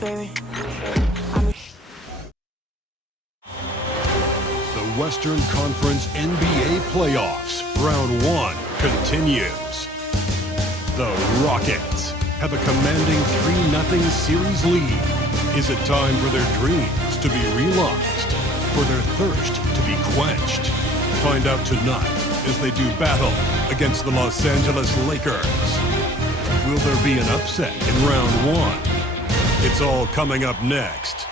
baby. The Western Conference NBA Playoffs, Round 1 continues. The Rockets have a commanding 3-0 series lead. Is it time for their dreams to be realized? For their thirst to be quenched? Find out tonight as they do battle against the Los Angeles Lakers. Will there be an upset in Round 1? It's all coming up next.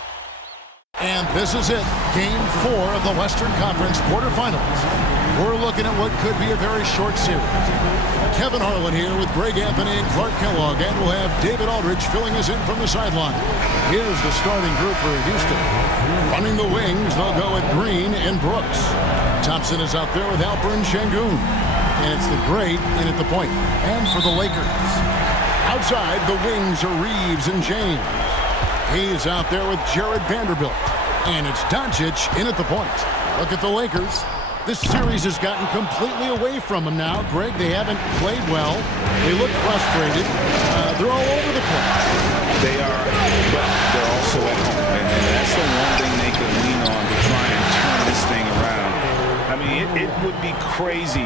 And this is it, Game 4 of the Western Conference quarterfinals. We're looking at what could be a very short series. Kevin Harlan here with Greg Anthony and Clark Kellogg, and we'll have David Aldridge filling us in from the sideline. Here's the starting group for Houston. Running the wings, they'll go with Green and Brooks. Thompson is out there with Alperen Şengün. And it's the great in at the point. And for the Lakers, outside the wings are Reeves and James. He's out there with Jared Vanderbilt. And it's Doncic in at the point. Look at the Lakers. This series has gotten completely away from them now. Greg, they haven't played well. They look frustrated. They're all over the place. They are, but they're also at home. And that's the one thing they can lean on to try and turn this thing around. I mean, it would be crazy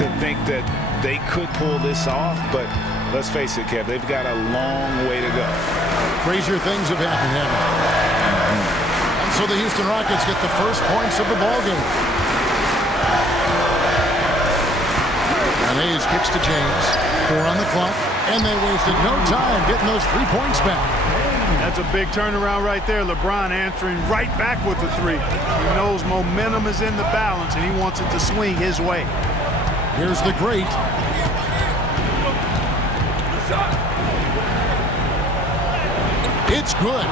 to think that they could pull this off, but let's face it, Kev, they've got a long way to go. Crazier things have happened, haven't they? And so the Houston Rockets get the first points of the ballgame. And Hayes kicks to James. 4 on the clock, and they wasted no time getting those 3 points back. That's a big turnaround right there. LeBron answering right back with the 3. He knows momentum is in the balance, and he wants it to swing his way. Here's the great. It's good.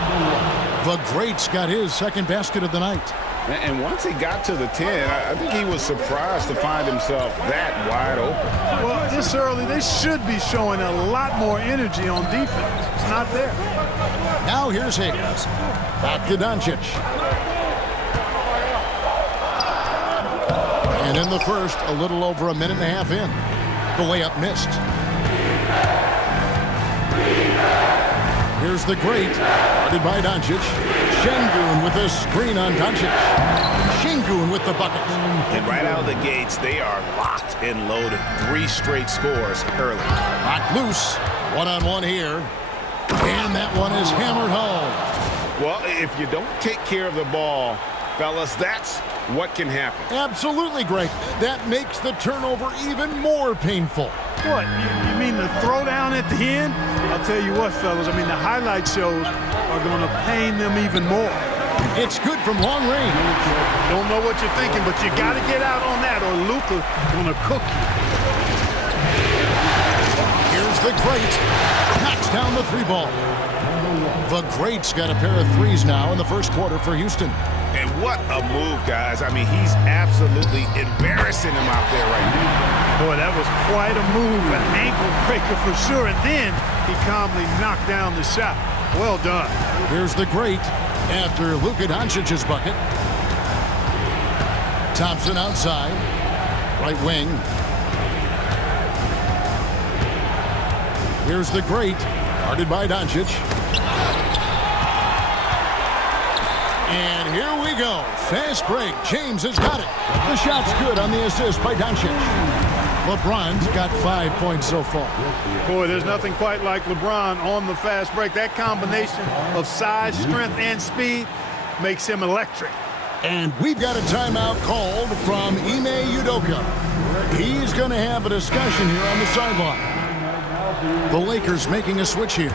The great's got his second basket of the night. And once he got to the 10, I think he was surprised to find himself that wide open. Well, this early, they should be showing a lot more energy on defense. It's not there. Now here's Hayes. Back to Doncic. And in the first, a little over a minute and a half in. The layup missed. Here's the great, guarded by Doncic. Şengün with a screen on Doncic. Şengün with the bucket. And right out of the gates, they are locked and loaded. 3 straight scores early. Locked loose. One-on-one here. And that one is hammered home. Well, if you don't take care of the ball, fellas, that's what can happen. Absolutely, Greg. That makes the turnover even more painful. What, you mean the throwdown at the end? I'll tell you what, fellas, I mean, the highlight shows are going to pain them even more. It's good from long range. Don't know what you're thinking, but you got to get out on that or Luka's going to cook you. Here's the great. Knocks down the 3 ball. The great's got a pair of 3s now in the first quarter for Houston. And what a move, guys. I mean, he's absolutely embarrassing him out there right now. Boy, that was quite a move, an ankle breaker for sure. And then he calmly knocked down the shot. Well done. Here's the great after Luka Doncic's bucket. Thompson outside. Right wing. Here's the great, guarded by Doncic. And here we go. Fast break. James has got it. The shot's good on the assist by Doncic. LeBron's got 5 points so far. Boy, there's nothing quite like LeBron on the fast break. That combination of size, strength, and speed makes him electric. And we've got a timeout called from Ime Udoka. He's going to have a discussion here on the sideline. The Lakers making a switch here.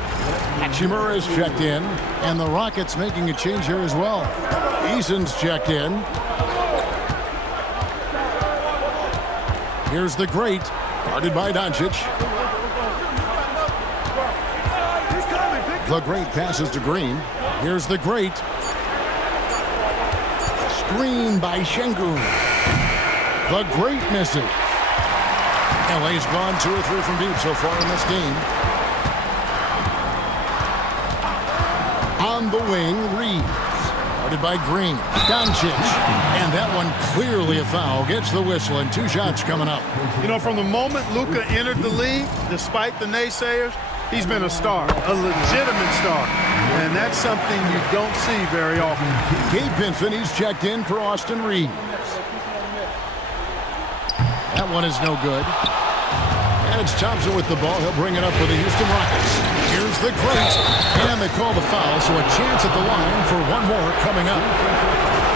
Hachimura is checked in, and the Rockets making a change here as well. Eason's checked in. Here's the great, guarded by Doncic. The great passes to Green. Here's the great. Screen by Şengün. The great misses. LA's gone 2 or 3 from deep so far in this game. On the wing, Reeves. Guarded by Green. Doncic. And that one clearly a foul. Gets the whistle, and 2 shots coming up. You know, from the moment Luka entered the league, despite the naysayers, he's been a star, a legitimate star. And that's something you don't see very often. Gabe Vincent, he's checked in for Austin Reeves. That one is no good. And it's Thompson with the ball. He'll bring it up for the Houston Rockets. Here's the great. And they call the foul, so a chance at the line for one more coming up.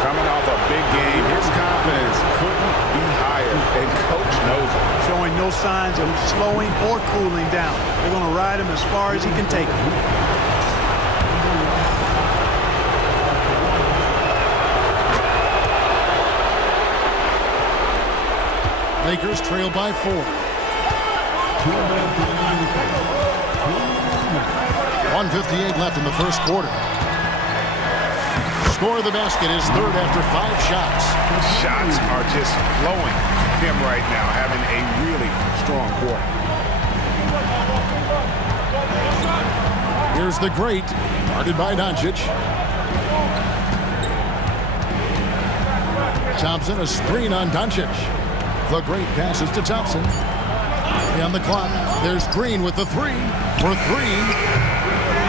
Coming off a big game, his confidence couldn't be higher, and coach knows it. Showing no signs of slowing or cooling down. They're going to ride him as far as he can take him. Lakers trail by 4. 1:58 left in the first quarter. Score of the basket is third after 5 shots. Shots are just flowing for him right now, having a really strong quarter. Here's the great, guarded by Doncic. Thompson, a screen on Doncic. The great passes to Thompson. On the clock, there's Green with the 3 for 3.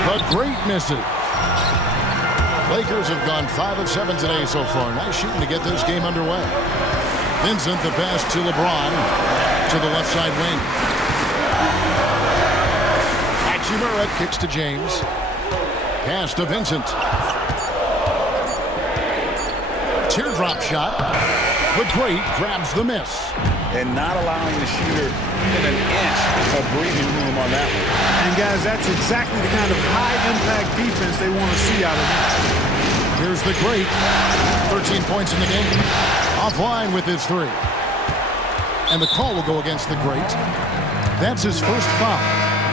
The great misses. Lakers have gone 5 of 7 today so far. Nice shooting to get this game underway. Vincent, the pass to LeBron to the left side wing. Hachimura kicks to James. Pass to Vincent. Teardrop shot. The great grabs the miss. And not allowing the shooter even an inch of breathing room on that one. And guys, that's exactly the kind of high-impact defense they want to see out of him. Here's the great. 13 points in the game. Offline with his 3. And the call will go against the great. That's his first foul.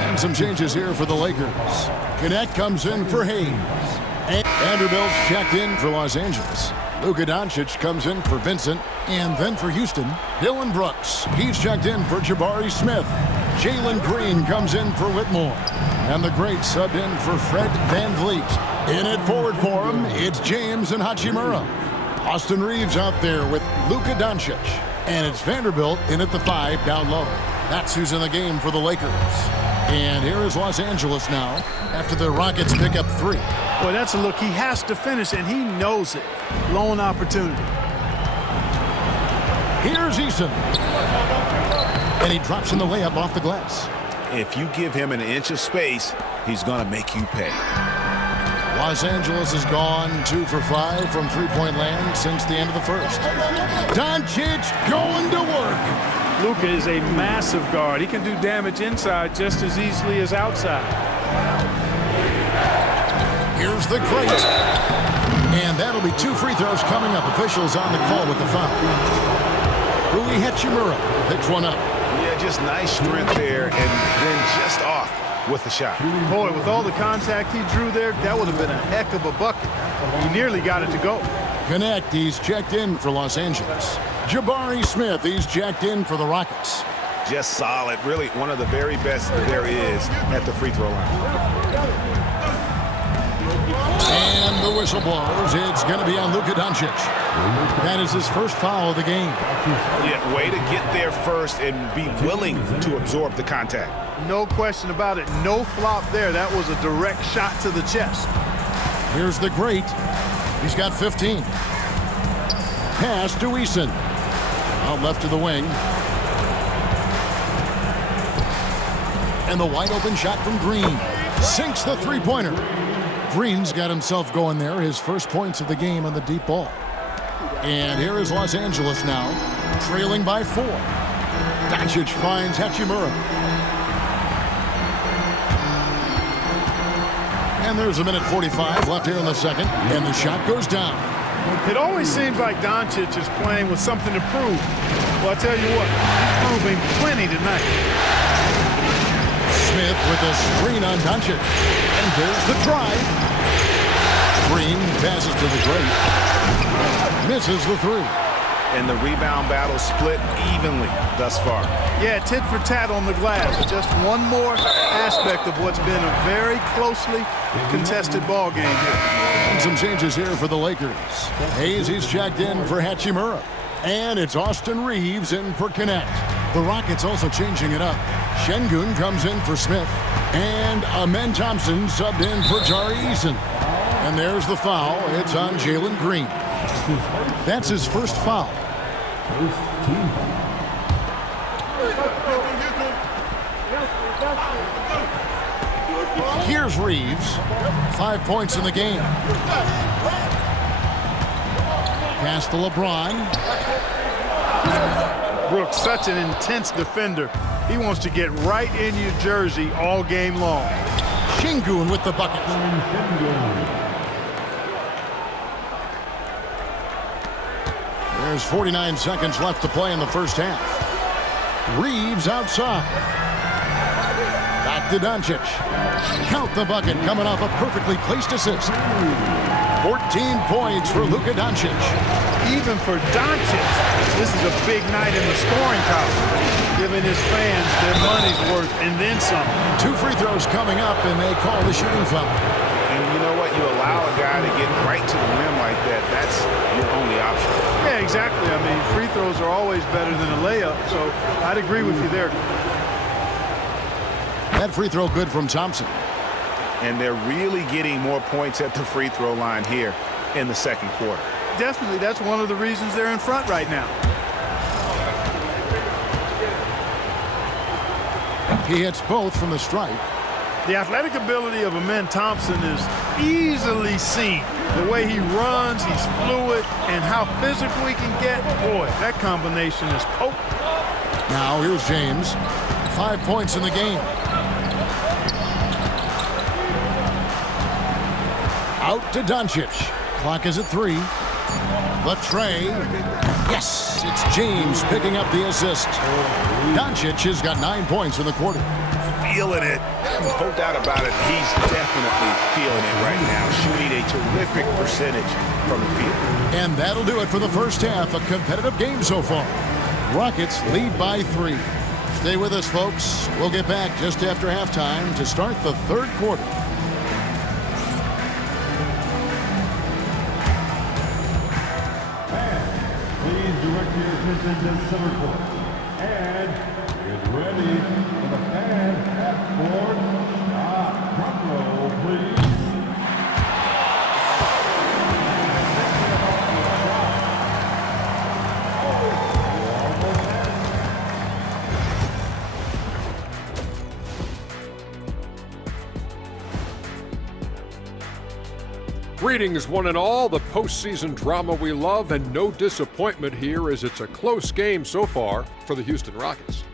And some changes here for the Lakers. Connect comes in for Hayes. And Vanderbilt's checked in for Los Angeles. Luka Doncic comes in for Vincent. And then for Houston, Dylan Brooks. He's checked in for Jabari Smith. Jalen Green comes in for Whitmore. And the great subbed in for Fred VanVleet. In it forward for him, it's James and Hachimura. Austin Reeves out there with Luka Doncic. And it's Vanderbilt in at the 5 down low. That's who's in the game for the Lakers. And here is Los Angeles now after the Rockets pick up 3. Boy, that's a look he has to finish, and he knows it. Lone opportunity. Here's Eason. And he drops in the layup off the glass. If you give him an inch of space, he's going to make you pay. Los Angeles has gone 2 for 5 from three-point land since the end of the first. Doncic going to work. Luka is a massive guard. He can do damage inside just as easily as outside. Here's the great. And that'll be 2 free throws coming up. Officials on the call with the foul. Rui Hachimura picks one up. Yeah, just nice strength there, and then just off with the shot. Boy, with all the contact he drew there, that would have been a heck of a bucket. He nearly got it to go. Connect, he's checked in for Los Angeles. Jabari Smith, he's checked in for the Rockets. Just solid, really one of the very best there is at the free throw line. And the whistle blows. It's going to be on Luka Doncic. That is his first foul of the game. Yeah, way to get there first and be willing to absorb the contact. No question about it. No flop there. That was a direct shot to the chest. Here's the great. He's got 15. Pass to Eason. Out left to the wing. And the wide open shot from Green. Sinks the three-pointer. Green's got himself going there. His first points of the game on the deep ball. And here is Los Angeles now, trailing by 4. Doncic finds Hachimura. And there's a minute 45 left here in the second, and the shot goes down. It always seems like Doncic is playing with something to prove. Well, I tell you what, he's proving plenty tonight. Smith with a screen on Doncic. And there's the drive. Green passes to the great. Misses the 3. And the rebound battle split evenly thus far. Yeah, tit for tat on the glass. Just one more aspect of what's been a very closely contested ball game here. And some changes here for the Lakers. Hayes, he's checked in for Hachimura. And it's Austin Reeves in for Connect. The Rockets also changing it up. Şengün comes in for Smith. And Amen Thompson subbed in for Tari Eason. And there's the foul. It's on Jalen Green. That's his first foul. Here's Reeves. 5 points in the game. Pass to LeBron. Brooks, such an intense defender. He wants to get right in your jersey all game long. Şengün with the bucket. There's 49 seconds left to play in the first half. Reeves outside. Back to Doncic. Count the bucket coming off a perfectly placed assist. 14 points for Luka Doncic. Even for Doncic, this is a big night in the scoring column, giving his fans their money's worth and then some. 2 free throws coming up, and they call the shooting foul. And you know what? You allow a guy to get right to the rim like that. That's your only option. Yeah, exactly. I mean, free throws are always better than a layup, so I'd agree with you there. That free throw good from Thompson. And they're really getting more points at the free throw line here in the second quarter. Definitely, that's one of the reasons they're in front right now. He hits both from the stripe. The athletic ability of Amen Thompson is easily seen. The way he runs, he's fluid, and how physical he can get. Boy, that combination is potent. Now here's James. 5 points in the game. Out to Doncic. Clock is at 3. The tray. Yes, it's James picking up the assist. Doncic has got 9 points in the quarter. Feeling it. No doubt about it. He's definitely feeling it right now. Shooting a terrific percentage from the field. And that'll do it for the first half. A competitive game so far. Rockets lead by 3. Stay with us, folks. We'll get back just after halftime to start the third quarter. Direct your attention to center court. And get ready for the fan half-court shot. Front row, please. Greetings, one and all. The postseason drama we love, and no disappointment here as it's a close game so far for the Houston Rockets.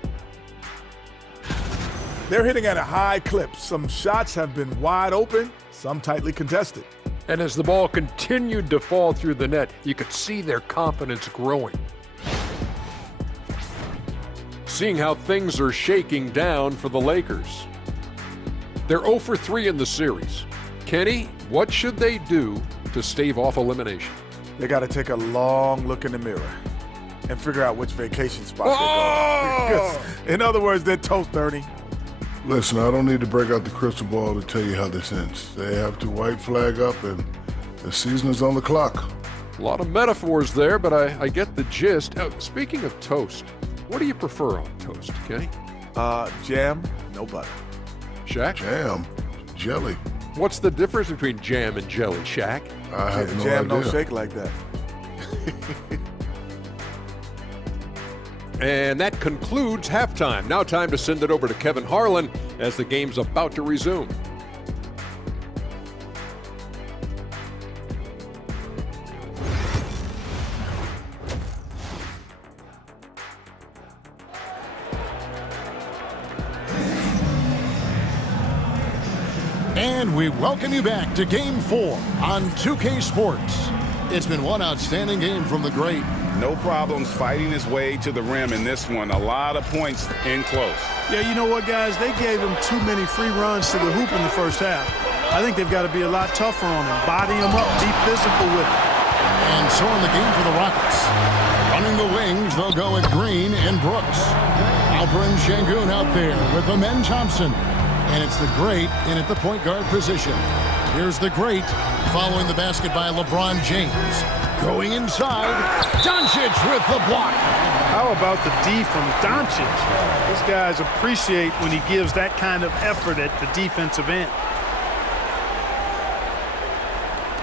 They're hitting at a high clip. Some shots have been wide open, some tightly contested. And as the ball continued to fall through the net, you could see their confidence growing. Seeing how things are shaking down for the Lakers. They're 0 for 3 in the series. Kenny, what should they do to stave off elimination? They got to take a long look in the mirror and figure out which vacation spot they're going. Because, in other words, they're toast, Ernie. Listen, I don't need to break out the crystal ball to tell you how this ends. They have to white flag up, and the season is on the clock. A lot of metaphors there, but I get the gist. Speaking of toast, what do you prefer on toast, Kenny? Jam, no butter. Shaq? Jam, jelly. What's the difference between jam and jelly, Shaq? I have no Jam idea. don't shake like that. And that concludes halftime. Now time to send it over to Kevin Harlan as the game's about to resume. And we welcome you back to Game 4 on 2K Sports. It's been one outstanding game from the great. No problems fighting his way to the rim in this one. A lot of points in close. Yeah, you know what, guys? They gave him too many free runs to the hoop in the first half. I think they've got to be a lot tougher on him, body him up, be physical with him. And so in the game for the Rockets. Running the wings, they'll go with Green and Brooks. Alperen Şengün out there with Amen Thompson. And it's the great in at the point guard position. Here's the great following the basket by LeBron James. Going inside, Doncic with the block. How about the D from Doncic? These guys appreciate when he gives that kind of effort at the defensive end.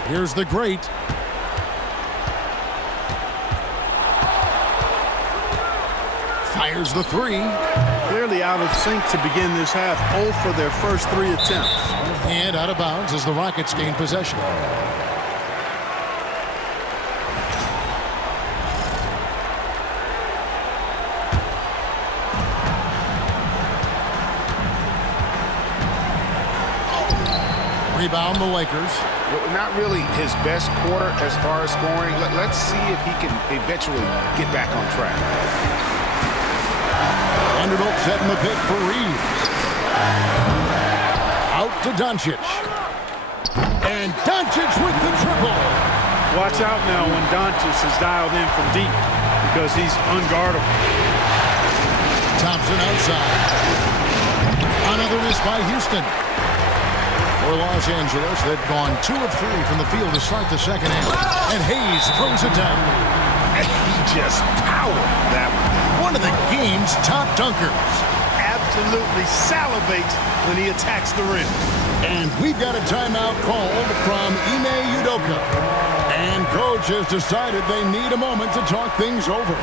Here's the great. Fires the three. Clearly out of sync to begin this half. 0 for their first 3 attempts. And out of bounds as the Rockets gain possession. Rebound the Lakers. Well, not really his best quarter as far as scoring. Let's see if he can eventually get back on track. Vanderbilt setting the pick for Reeves. Out to Doncic. And Doncic with the triple. Watch out now when Doncic is dialed in from deep because he's unguardable. Thompson outside. Another miss by Houston. For Los Angeles, they've gone 2 of 3 from the field to start the second half. And Hayes throws it down. And he just powered that one. One of the game's top dunkers. Absolutely salivates when he attacks the rim. And we've got a timeout called from Ime Udoka. And coach has decided they need a moment to talk things over.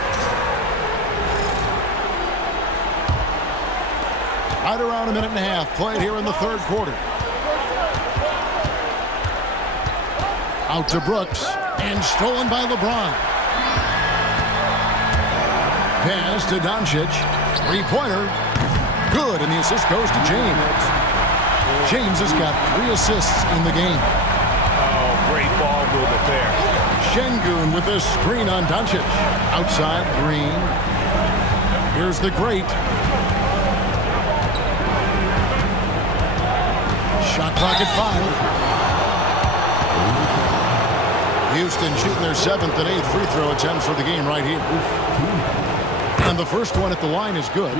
Right around a minute and a half played here in the third quarter. Out to Brooks, and stolen by LeBron. Pass to Doncic. Three-pointer. Good, and the assist goes to James. James has got 3 assists in the game. Oh, great ball movement there. Şengün with a screen on Doncic. Outside, Green. Here's the great. Shot clock at 5. Houston shooting their 7th and 8th free throw attempts for the game right here. And the first one at the line is good.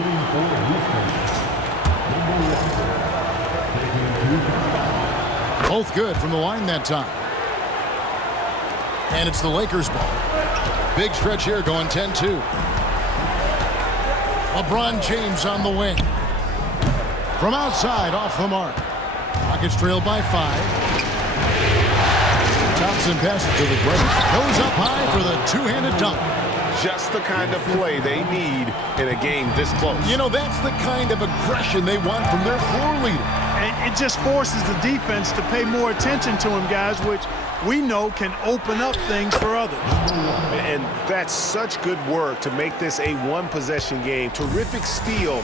Both good from the line that time. And it's the Lakers ball. Big stretch here going 10-2. LeBron James on the wing. From outside off the mark. Rockets trail by 5. Thompson passes to the break. Goes up high for the two-handed dunk. Just the kind of play they need in a game this close. You know, that's the kind of aggression they want from their floor leader. And it just forces the defense to pay more attention to him, guys, which we know can open up things for others. And that's such good work to make this a one-possession game. Terrific steal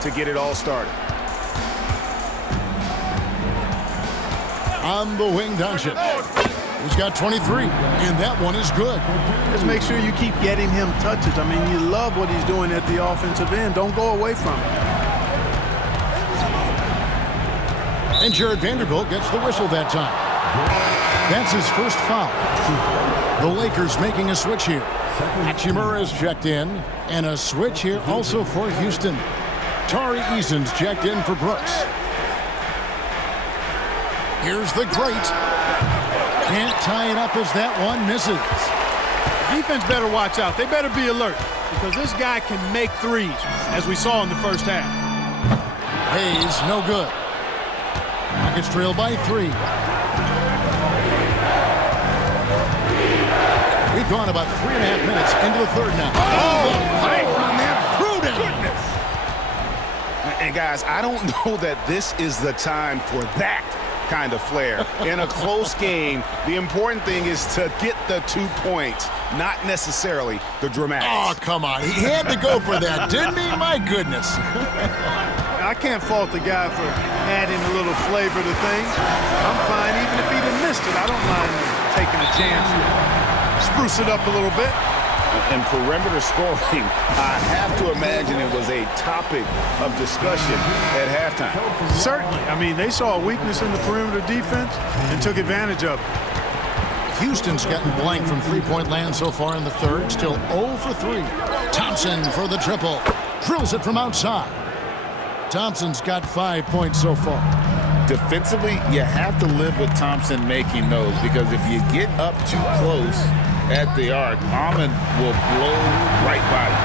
to get it all started. On the wing, Doncic. He's got 23, and that one is good. Just make sure you keep getting him touches. I mean, you love what he's doing at the offensive end. Don't go away from it. And Jared Vanderbilt gets the whistle that time. That's his first foul. The Lakers making a switch here. Hachimura is checked in, and a switch here also for Houston. Tari Eason's checked in for Brooks. Here's the great. Can't tie it up as that one misses. Defense better watch out. They better be alert because this guy can make threes, as we saw in the first half. Hayes, no good. Rockets trail by 3. We've gone about 3.5 minutes into the third now. On that goodness. And guys, I don't know that this is the time for that kind of flair. In a close game, the important thing is to get the 2 points, not necessarily the dramatics. Oh, come on. He had to go for that, didn't he? My goodness. I can't fault the guy for adding a little flavor to things. I'm fine. Even if he'd have missed it, I don't mind taking a chance to spruce it up a little bit. And perimeter scoring, I have to imagine it was a topic of discussion at halftime. Certainly. I mean, they saw a weakness in the perimeter defense and took advantage of it. Houston's gotten blank from three-point land so far in the third. Still 0 for 3. Thompson for the triple. Drills it from outside. Thompson's got 5 points so far. Defensively, you have to live with Thompson making those because if you get up too close at the arc, Ahmed will blow right by you.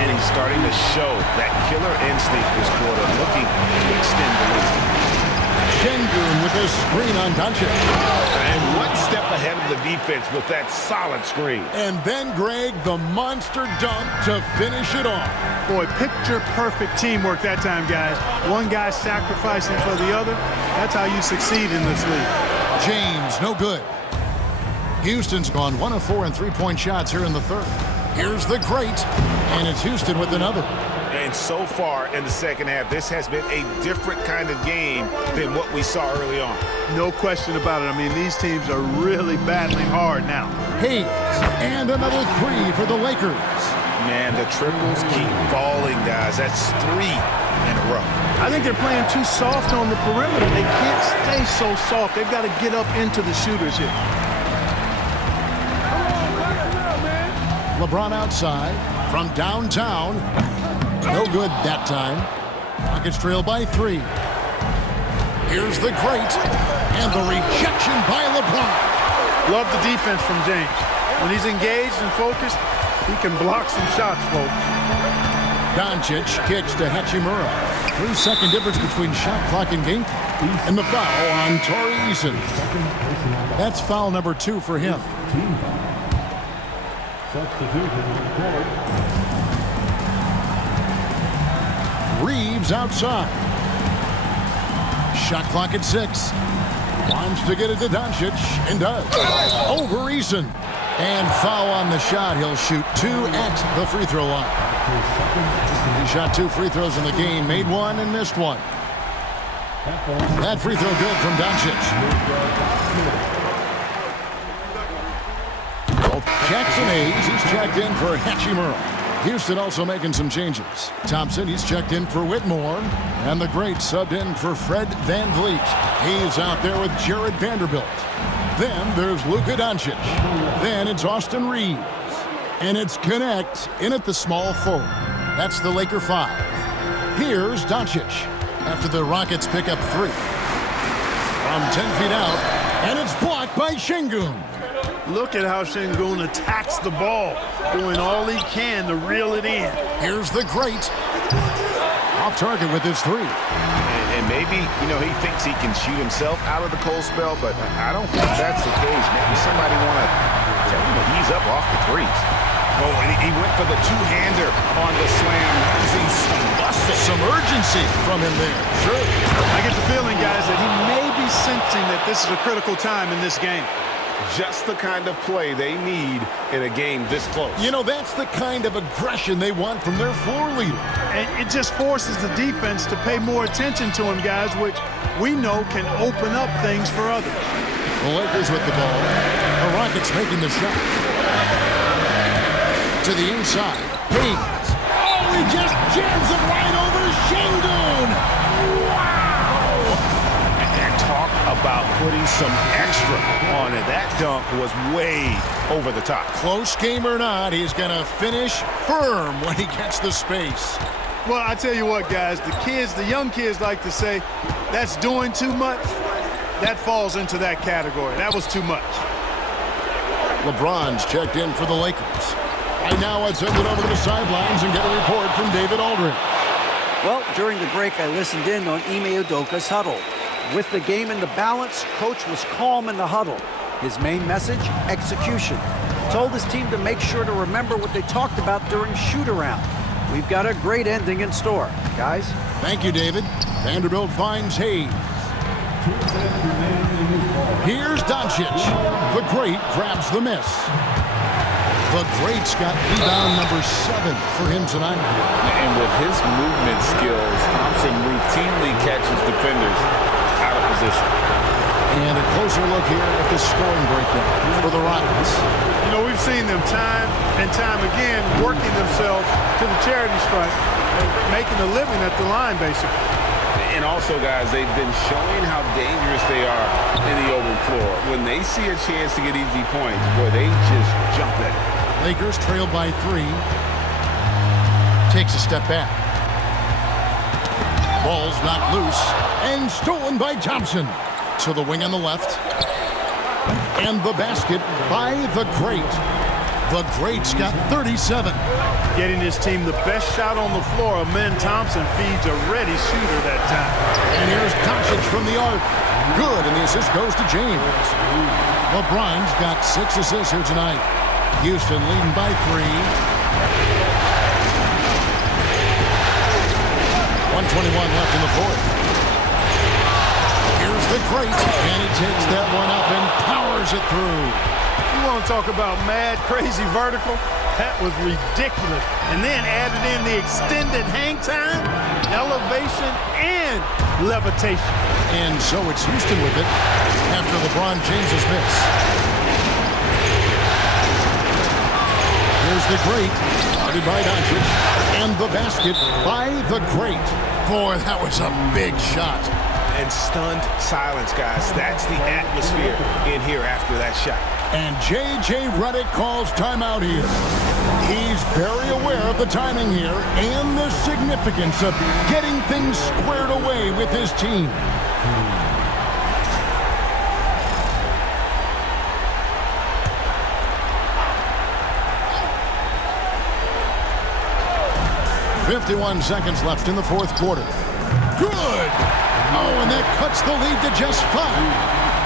And he's starting to show that killer instinct this quarter, looking to extend the lead. Şengün with a screen on Doncic. And one step ahead of the defense with that solid screen. And then, Greg, the monster dunk to finish it off. Boy, picture-perfect teamwork that time, guys. One guy sacrificing for the other. That's how you succeed in this league. James, no good. Houston's gone 1 of 4 in three-point shots here in the third. Here's the great, and it's Houston with another. And so far in the second half, this has been a different kind of game than what we saw early on. No question about it. I mean, these teams are really battling hard now. Hayes, and another three for the Lakers. Man, the triples keep falling, guys. That's 3 in a row. I think they're playing too soft on the perimeter. They can't stay so soft. They've got to get up into the shooters here. LeBron outside from downtown. No good that time. Rockets trail by 3. Here's the great, and the rejection by LeBron. Love the defense from James. When he's engaged and focused, he can block some shots, folks. Doncic kicks to Hachimura. 3-second difference between shot clock and game clock. And the foul on Torrey Eason. That's foul number 2 for him. Reeves outside. Shot clock at 6. Wants to get it to Doncic, and does. Over Eason. And foul on the shot. He'll shoot 2 at the free throw line. He shot 2 free throws in the game, made 1 and missed 1. That free throw good from Doncic. Jackson Hayes, he's checked in for Hachimura. Houston also making some changes. Thompson, he's checked in for Whitmore. And the great subbed in for Fred VanVleet. He's out there with Jared Vanderbilt. Then there's Luka Doncic. Then it's Austin Reeves. And it's Connect in at the small forward. That's the Laker 5. Here's Doncic after the Rockets pick up 3. From 10 feet out, and it's blocked by Şengün. Look at how Şengün attacks the ball, doing all he can to reel it in. Here's the great. Off target with his 3. And maybe, he thinks he can shoot himself out of the cold spell, but I don't think that's the case. Maybe somebody want to tell him to ease up off the threes. Oh, and he went for the two-hander on the slam. Some urgency from him there. Sure. I get the feeling, guys, that he may be sensing that this is a critical time in this game. Just the kind of play they need in a game this close. That's the kind of aggression they want from their floor leader. And it just forces the defense to pay more attention to him, guys, which we know can open up things for others. The Lakers with the ball. The Rockets making the shot. To the inside. Hayes. Oh, he just jams it right over Şengün. Wow! And talk about putting some extra on it. That dunk was way over the top. Close game or not, he's going to finish firm when he gets the space. Well, I tell you what, guys, the young kids like to say, that's doing too much. That falls into that category. That was too much. LeBron's checked in for the Lakers. Right now, let's send it over to the sidelines and get a report from David Aldridge. Well, during the break, I listened in on Ime Udoka's huddle. With the game in the balance, Coach was calm in the huddle. His main message, execution. Told his team to make sure to remember what they talked about during shoot-around. We've got a great ending in store, guys. Thank you, David. Vanderbilt finds Hayes. Here's Doncic. The great grabs the miss. The great's got rebound number 7 for him tonight. And with his movement skills, Thompson routinely catches defenders out of position. And a closer look here at the scoring breakdown for the Rockets. We've seen them time and time again working themselves to the charity stripe and making a living at the line, basically. And also, guys, they've been showing how dangerous they are in the open floor. When they see a chance to get easy points, boy, they just jump at it. Lakers trail by 3. Takes a step back. Ball's not loose. And stolen by Thompson. To the wing on the left. And the basket by the great. The Greats got 37. Getting his team the best shot on the floor. Amen Thompson feeds a ready shooter that time. And here's Doncic from the arc. Good, and the assist goes to James. LeBron's got 6 assists here tonight. Houston leading by 3. 1:21 left in the fourth. Here's the Great, and he takes that one up and powers it through. You want to talk about mad, crazy vertical? That was ridiculous. And then added in the extended hang time, elevation, and levitation. And so it's Houston with it after LeBron James's miss. Here's the Great, guarded by Doncic, and the basket by the Great. Boy, that was a big shot. And stunned silence, guys. That's the atmosphere in here after that shot. And J.J. Redick calls timeout here. He's very aware of the timing here and the significance of getting things squared away with his team. .51 seconds left in the fourth quarter. Good! Oh, and that cuts the lead to just 5.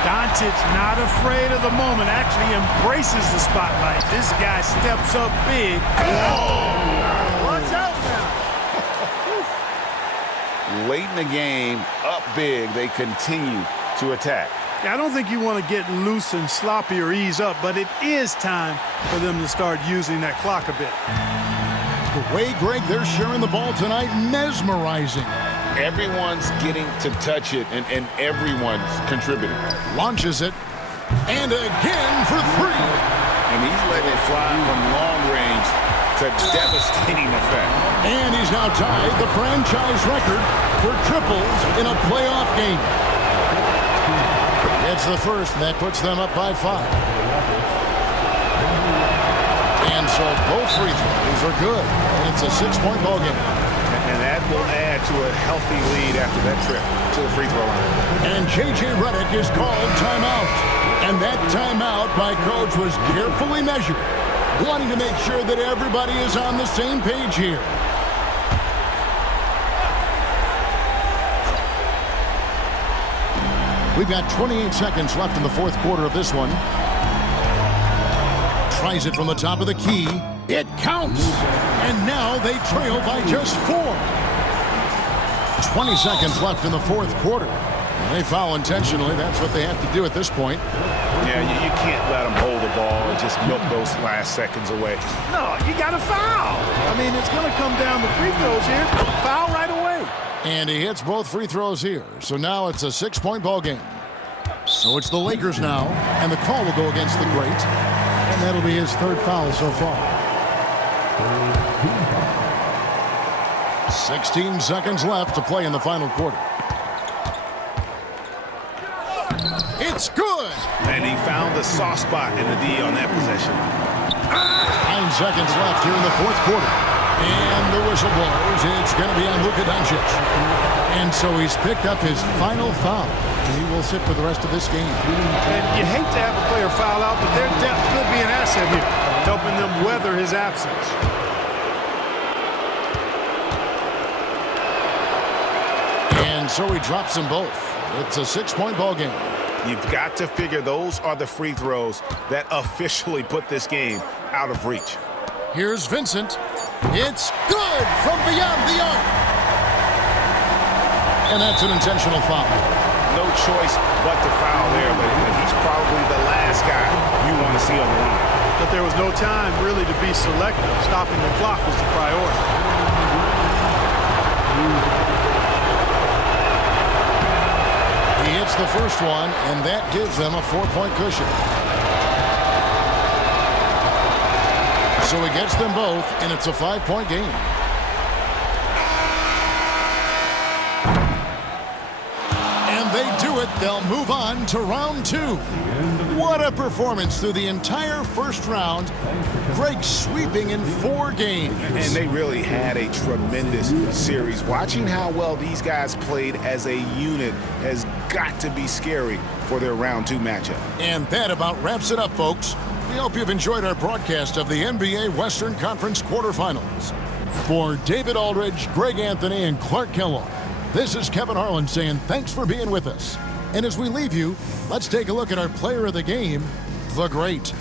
Doncic not afraid of the moment, actually embraces the spotlight. This guy steps up big. Whoa! Watch out now. Late in the game, up big, they continue to attack. Yeah, I don't think you want to get loose and sloppy or ease up, but it is time for them to start using that clock a bit. The way, Greg, they're sharing the ball tonight, mesmerizing. Everyone's getting to touch it, and everyone's contributing. Launches it, and again for 3. And he's letting it fly from long range to devastating effect. And he's now tied the franchise record for triples in a playoff game. It's the first, and that puts them up by 5. And so both free throws are good, and it's a 6-point ball game. And that will add to a healthy lead after that trip to the free throw line. And J.J. Redick is called timeout. And that timeout by Coach was carefully measured, wanting to make sure that everybody is on the same page here. We've got 28 seconds left in the fourth quarter of this one. Tries it from the top of the key. It counts. And now they trail by just 4. 20 seconds left in the fourth quarter. They foul intentionally. That's what they have to do at this point. Yeah, you can't let them hold the ball and just milk those last seconds away. No, you got to foul. I mean, it's going to come down to free throws here. Foul right away. And he hits both free throws here. So now it's a 6-point ball game. So it's the Lakers now. And the call will go against the Great. And that'll be his 3rd foul so far. 16 seconds left to play in the final quarter. It's good! And he found the soft spot in the D on that possession. 9 seconds left here in the fourth quarter. And the whistle blows. It's going to be on Luka Doncic. And so he's picked up his final foul. And he will sit for the rest of this game. And you hate to have a player foul out, but their depth could be an asset here, helping them weather his absence. And so he drops them both. It's a 6-point ball game. You've got to figure those are the free throws that officially put this game out of reach. Here's Vincent. It's good from beyond the arc. And that's an intentional foul. No choice but to foul there, but he's probably the last guy you want to see on the line. But there was no time really to be selective. Stopping the clock was the priority. He hits the first one, and that gives them a 4-point cushion. So he gets them both, and it's a 5-point game. And they do it. They'll move on to round 2. What a performance through the entire first round. Greg sweeping in 4 games. And they really had a tremendous series. Watching how well these guys played as a unit has got to be scary for their round 2 matchup. And that about wraps it up, folks. We hope you've enjoyed our broadcast of the NBA Western Conference quarterfinals. For David Aldridge, Greg Anthony, and Clark Kellogg, this is Kevin Harlan saying thanks for being with us. And as we leave you, let's take a look at our player of the game, the GREAT.